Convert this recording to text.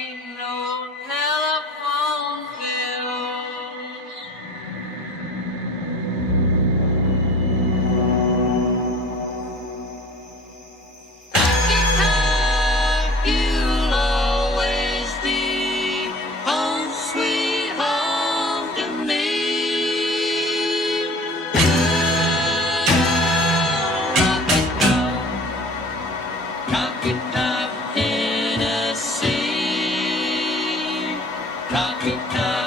ain't no telephone bills. You'll always be home, sweet home to me. Rock it up, Tennessee. Rock it up.